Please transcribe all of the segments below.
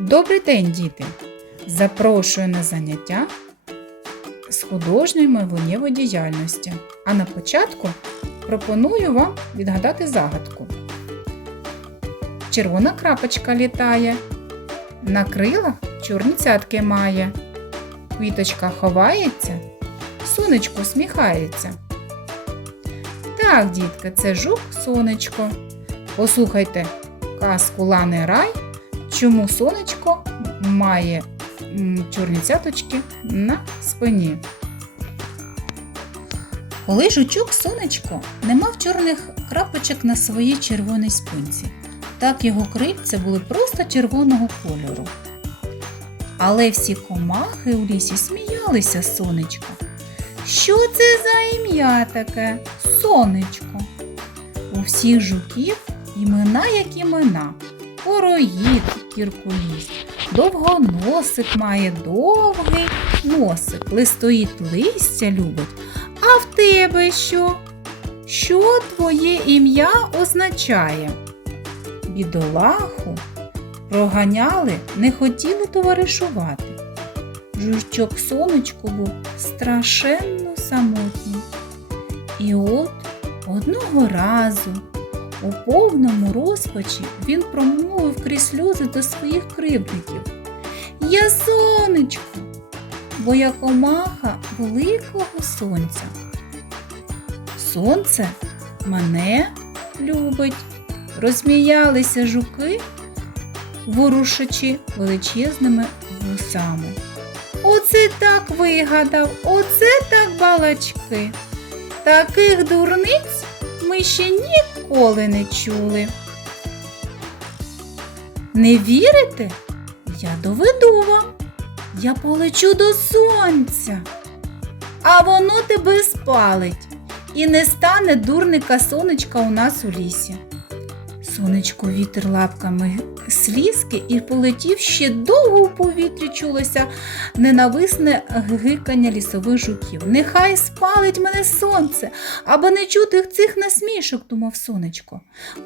Добрий день, діти! Запрошую на заняття з художньої мовленнєвої діяльності. А на початку пропоную вам відгадати загадку. Червона крапочка літає, на крилах чорні цятки має. Квіточка ховається, сонечко сміхається. Так, дітки, це жук сонечко. Послухайте казку Лани Рай, чому сонечко має чорні цяточки на спині. Коли жучок сонечко не мав чорних крапочок на своїй червоній спинці, так його крильця були просто червоного кольору. Але всі комахи у лісі сміялися з сонечка. Що це за ім'я таке? Сонечко. У всіх жуків імена як імена. Пороїд, кіркуліс, довгоносик має довгий носик, листоїд листя любить. А в тебе що? Що твоє ім'я означає? Бідолаху проганяли, не хотіли товаришувати. Жучок сонечко був страшенно самотній. І от одного разу у повному розпачі він промовив крізь сльози до своїх кривдників. Я сонечко, бо я комаха великого сонця. Сонце мене любить, розсміялися жуки, ворушачи величезними вусами. Оце так вигадав, оце так балачки. Таких дурниць ми ще ніколи не чули. Не вірите? Я доведу вам. Я полечу до сонця, а воно тебе спалить і не стане дурника сонечка у нас у лісі. Сонечко вітер лапками слізки і полетів ще довго у повітрі чулося ненависне гикання лісових жуків. Нехай спалить мене сонце, аби не чути цих насмішок, думав сонечко.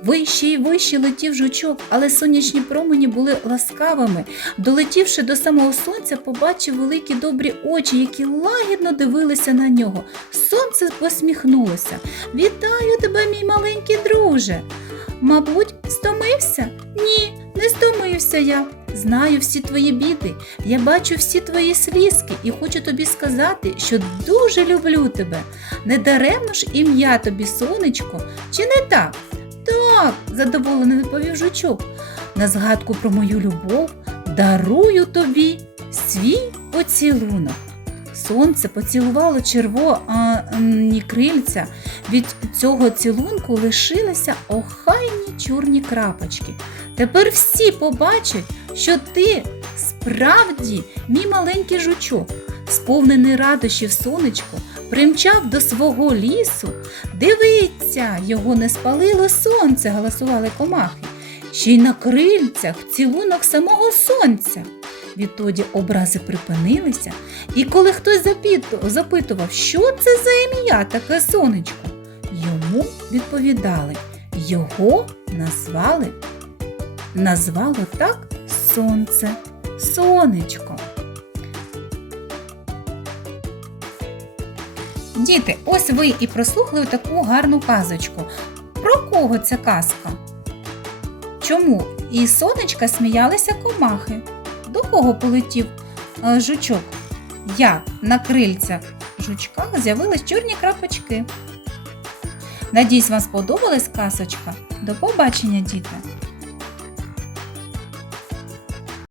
Вище й вище летів жучок, але сонячні промені були ласкавими. Долетівши до самого сонця, побачив великі добрі очі, які лагідно дивилися на нього. Сонце посміхнулося. Вітаю тебе, мій маленький друже. Мабуть, стомився? Ні, не стомився я. Знаю всі твої біди, я бачу всі твої слізки і хочу тобі сказати, що дуже люблю тебе. Недаремно ж ім'я тобі, сонечко, чи не так? Так, задоволено відповів жучок. На згадку про мою любов дарую тобі свій поцілунок. Сонце поцілувало червоні крильця. Від цього цілунку лишилися охайні чорні крапочки. Тепер всі побачать, що ти справді мій маленький жучок, сповнений радощів сонечко, примчав до свого лісу. Дивиться, його не спалило сонце, голосували комахи. Ще й на крильцях цілунок самого сонця. Відтоді образи припинилися, і коли хтось запитував, що це за ім'я таке сонечко, йому відповідали, його назвали, назвало так сонце, сонечко. Діти, ось ви і прослухали таку гарну казочку. Про кого ця казка? Чому із сонечка сміялися комахи? До кого полетів е, жучок? Як на крильцях жучка з'явились чорні крапочки. Надіюсь, вам сподобалась казочка. До побачення, діти!